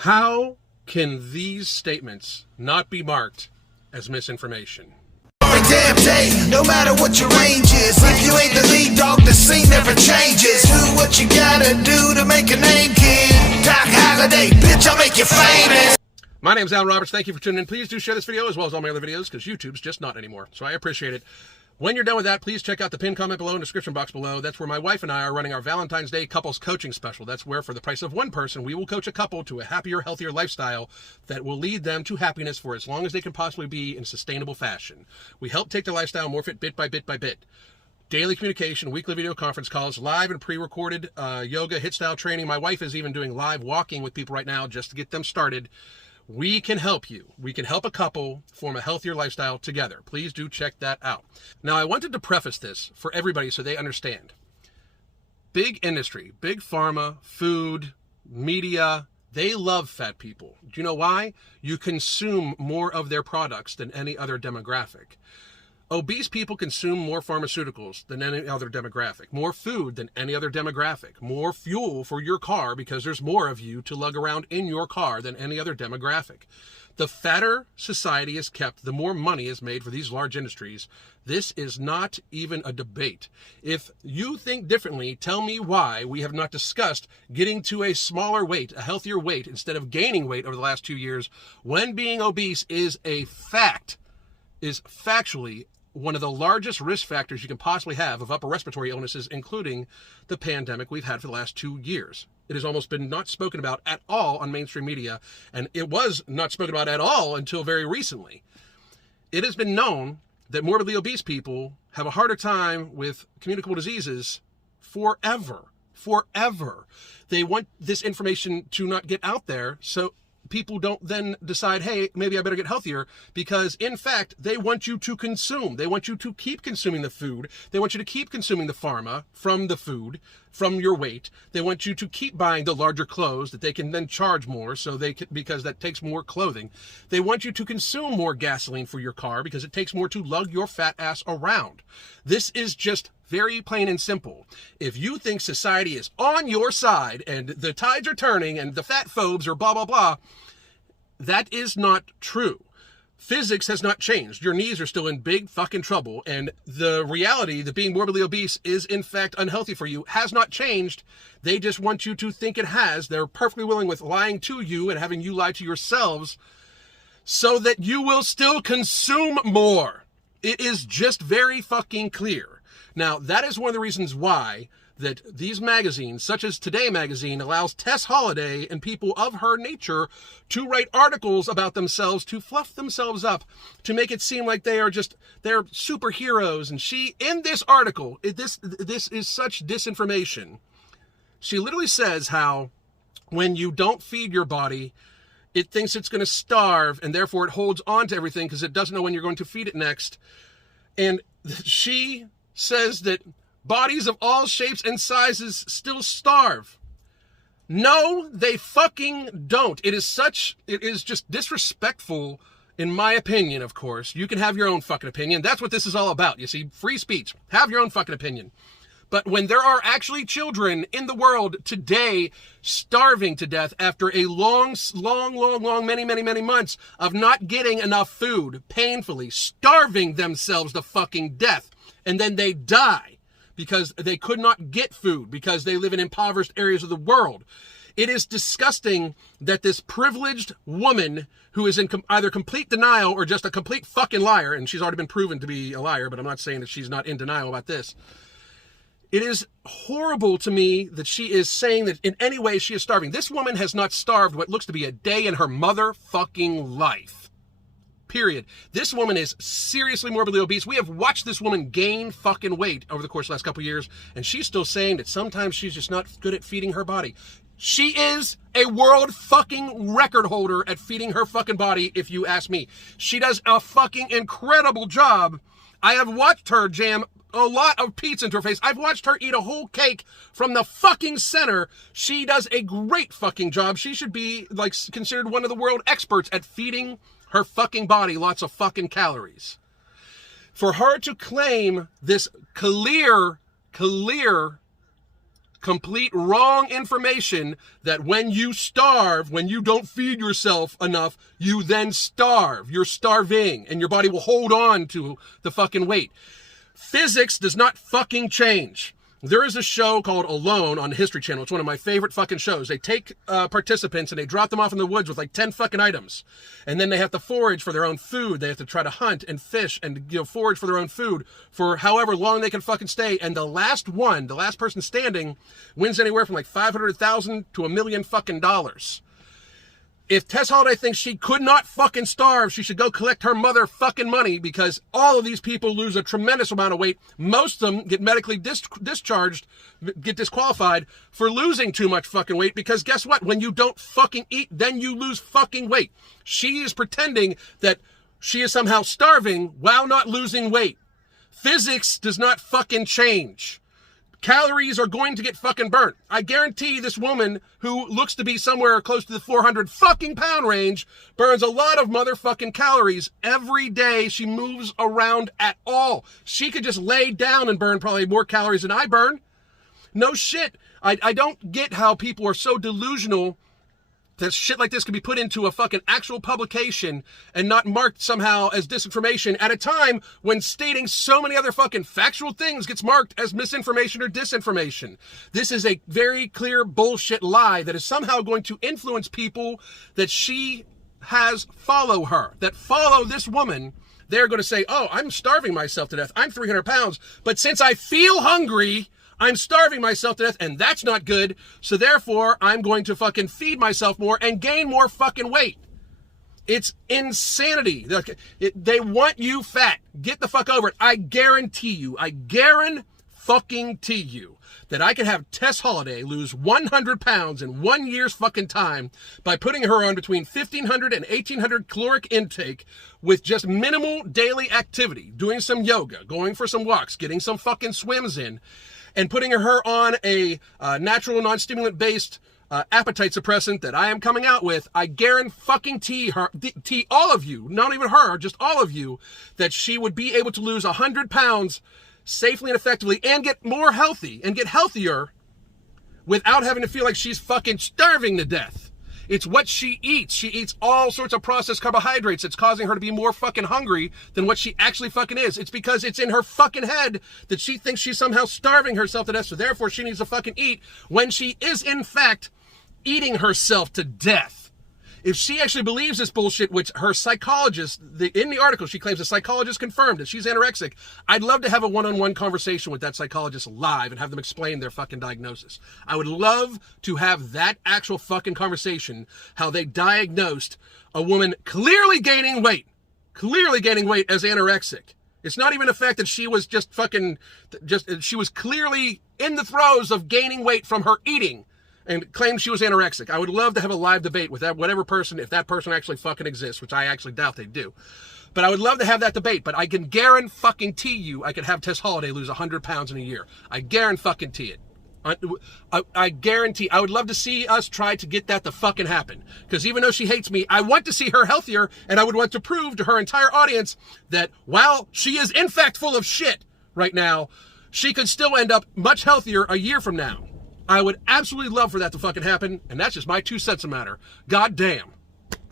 How can these statements not be marked as misinformation? Every damn day, no matter what your range is. If you ain't the lead dog, the scene never changes. Do what you gotta do to make a name, kid. Tess Holliday, bitch, I'll make you famous. My name's Alan Roberts. Thank you for tuning in. Please do share this video as well as all my other videos because YouTube's just not anymore. So I appreciate it. When you're done with that, please check out the pinned comment below and description box below. That's where my wife and I are running our Valentine's Day couples coaching special. That's where for the price of one person, we will coach a couple to a happier, healthier lifestyle that will lead them to happiness for as long as they can possibly be in sustainable fashion. We help take their lifestyle and morph it bit by bit by bit. Daily communication, weekly video conference calls, live and pre-recorded yoga, HIIT style training. My wife is even doing live walking with people right now just to get them started. We can help you. We can help a couple form a healthier lifestyle together. Please do check that out. Now, I wanted to preface this for everybody so they understand. Big industry, big pharma, food, media, they love fat people. Do you know why? You consume more of their products than any other demographic. Obese people consume more pharmaceuticals than any other demographic, more food than any other demographic, more fuel for your car because there's more of you to lug around in your car than any other demographic. The fatter society is kept, the more money is made for these large industries. This is not even a debate. If you think differently, tell me why we have not discussed getting to a smaller weight, a healthier weight, instead of gaining weight over the last 2 years, when being obese is a fact, is factually one of the largest risk factors you can possibly have of upper respiratory illnesses, including the pandemic we've had for the last 2 years. It has almost been not spoken about at all on mainstream media, and it was not spoken about at all until very recently. It has been known that morbidly obese people have a harder time with communicable diseases forever. Forever. They want this information to not get out there, so people don't then decide, hey, maybe I better get healthier, because in fact, they want you to consume. They want you to keep consuming the food. They want you to keep consuming the pharma from the food, from your weight. They want you to keep buying the larger clothes that they can then charge more so they can, because that takes more clothing. They want you to consume more gasoline for your car because it takes more to lug your fat ass around. This is just very plain and simple. If you think society is on your side and the tides are turning and the fat phobes are blah, blah, blah, that is not true. Physics has not changed. Your knees are still in big fucking trouble. And the reality that being morbidly obese is in fact unhealthy for you has not changed. They just want you to think it has. They're perfectly willing with lying to you and having you lie to yourselves so that you will still consume more. It is just very fucking clear. Now, that is one of the reasons why that these magazines, such as Today magazine, allows Tess Holliday and people of her nature to write articles about themselves, to fluff themselves up, to make it seem like they're superheroes. And she, in this article, this is such disinformation. She literally says how when you don't feed your body, it thinks it's going to starve, and therefore it holds on to everything because it doesn't know when you're going to feed it next. And she says that bodies of all shapes and sizes still starve. No, they fucking don't. It is just disrespectful, in my opinion, of course. You can have your own fucking opinion. That's what this is all about. You see, free speech. Have your own fucking opinion. But when there are actually children in the world today starving to death after a long, many months of not getting enough food, painfully starving themselves to fucking death, and then they die because they could not get food because they live in impoverished areas of the world. It is disgusting that this privileged woman who is in either complete denial or just a complete fucking liar, and she's already been proven to be a liar, but I'm not saying that she's not in denial about this. It is horrible to me that she is saying that in any way she is starving. This woman has not starved what looks to be a day in her motherfucking life. Period. This woman is seriously morbidly obese. We have watched this woman gain fucking weight over the course of the last couple of years, and she's still saying that sometimes she's just not good at feeding her body. She is a world fucking record holder at feeding her fucking body, if you ask me. She does a fucking incredible job. I have watched her jam a lot of pizza into her face. I've watched her eat a whole cake from the fucking center. She does a great fucking job. She should be like considered one of the world experts at feeding her fucking body lots of fucking calories. For her to claim this clear complete wrong information that when you starve, when you don't feed yourself enough, you then starve. You're starving, and your body will hold on to the fucking weight. Physics does not fucking change. There is a show called Alone on the History Channel. It's one of my favorite fucking shows. They take participants and they drop them off in the woods with like 10 fucking items. And then they have to forage for their own food. They have to try to hunt and fish and, you know, forage for their own food for however long they can fucking stay. And the last person standing wins anywhere from like $500,000 to $1 million fucking dollars. If Tess Holliday thinks she could not fucking starve, she should go collect her mother fucking money, because all of these people lose a tremendous amount of weight. Most of them get medically discharged, get disqualified for losing too much fucking weight, because guess what? When you don't fucking eat, then you lose fucking weight. She is pretending that she is somehow starving while not losing weight. Physics does not fucking change. Calories are going to get fucking burnt. I guarantee this woman, who looks to be somewhere close to the 400 fucking pound range, burns a lot of motherfucking calories every day she moves around at all. She could just lay down and burn probably more calories than I burn. No shit. I don't get how people are so delusional that shit like this can be put into a fucking actual publication and not marked somehow as disinformation at a time when stating so many other fucking factual things gets marked as misinformation or disinformation. This is a very clear bullshit lie that is somehow going to influence people that she has follow her, that follow this woman. They're going to say, oh, I'm starving myself to death. I'm 300 pounds. But since I feel hungry, I'm starving myself to death, and that's not good, so therefore I'm going to fucking feed myself more and gain more fucking weight. It's insanity. They want you fat. Get the fuck over it. I guarantee you that I can have Tess Holliday lose 100 pounds in 1 year's fucking time by putting her on between 1,500 and 1,800 caloric intake with just minimal daily activity, doing some yoga, going for some walks, getting some fucking swims in, and putting her on a natural non-stimulant based appetite suppressant that I am coming out with. I guarantee all of you, not even her, just all of you, that she would be able to lose 100 pounds safely and effectively and get more healthy and get healthier without having to feel like she's fucking starving to death. It's what she eats. She eats all sorts of processed carbohydrates. It's causing her to be more fucking hungry than what she actually fucking is. It's because it's in her fucking head that she thinks she's somehow starving herself to death, so therefore she needs to fucking eat, when she is in fact eating herself to death. If she actually believes this bullshit, which her psychologist, in the article, she claims the psychologist confirmed that she's anorexic, I'd love to have a one-on-one conversation with that psychologist live and have them explain their fucking diagnosis. I would love to have that actual fucking conversation, how they diagnosed a woman clearly gaining weight as anorexic. It's not even the fact that she was she was clearly in the throes of gaining weight from her eating and claimed she was anorexic. I would love to have a live debate with that whatever person, if that person actually fucking exists, which I actually doubt they do. But I would love to have that debate. But I can guarantee you I could have Tess Holliday lose 100 pounds in a year. I guarantee it. I guarantee. I would love to see us try to get that to fucking happen. Because even though she hates me, I want to see her healthier, and I would want to prove to her entire audience that while she is in fact full of shit right now, she could still end up much healthier a year from now. I would absolutely love for that to fucking happen, and that's just my 2 cents a matter. God damn.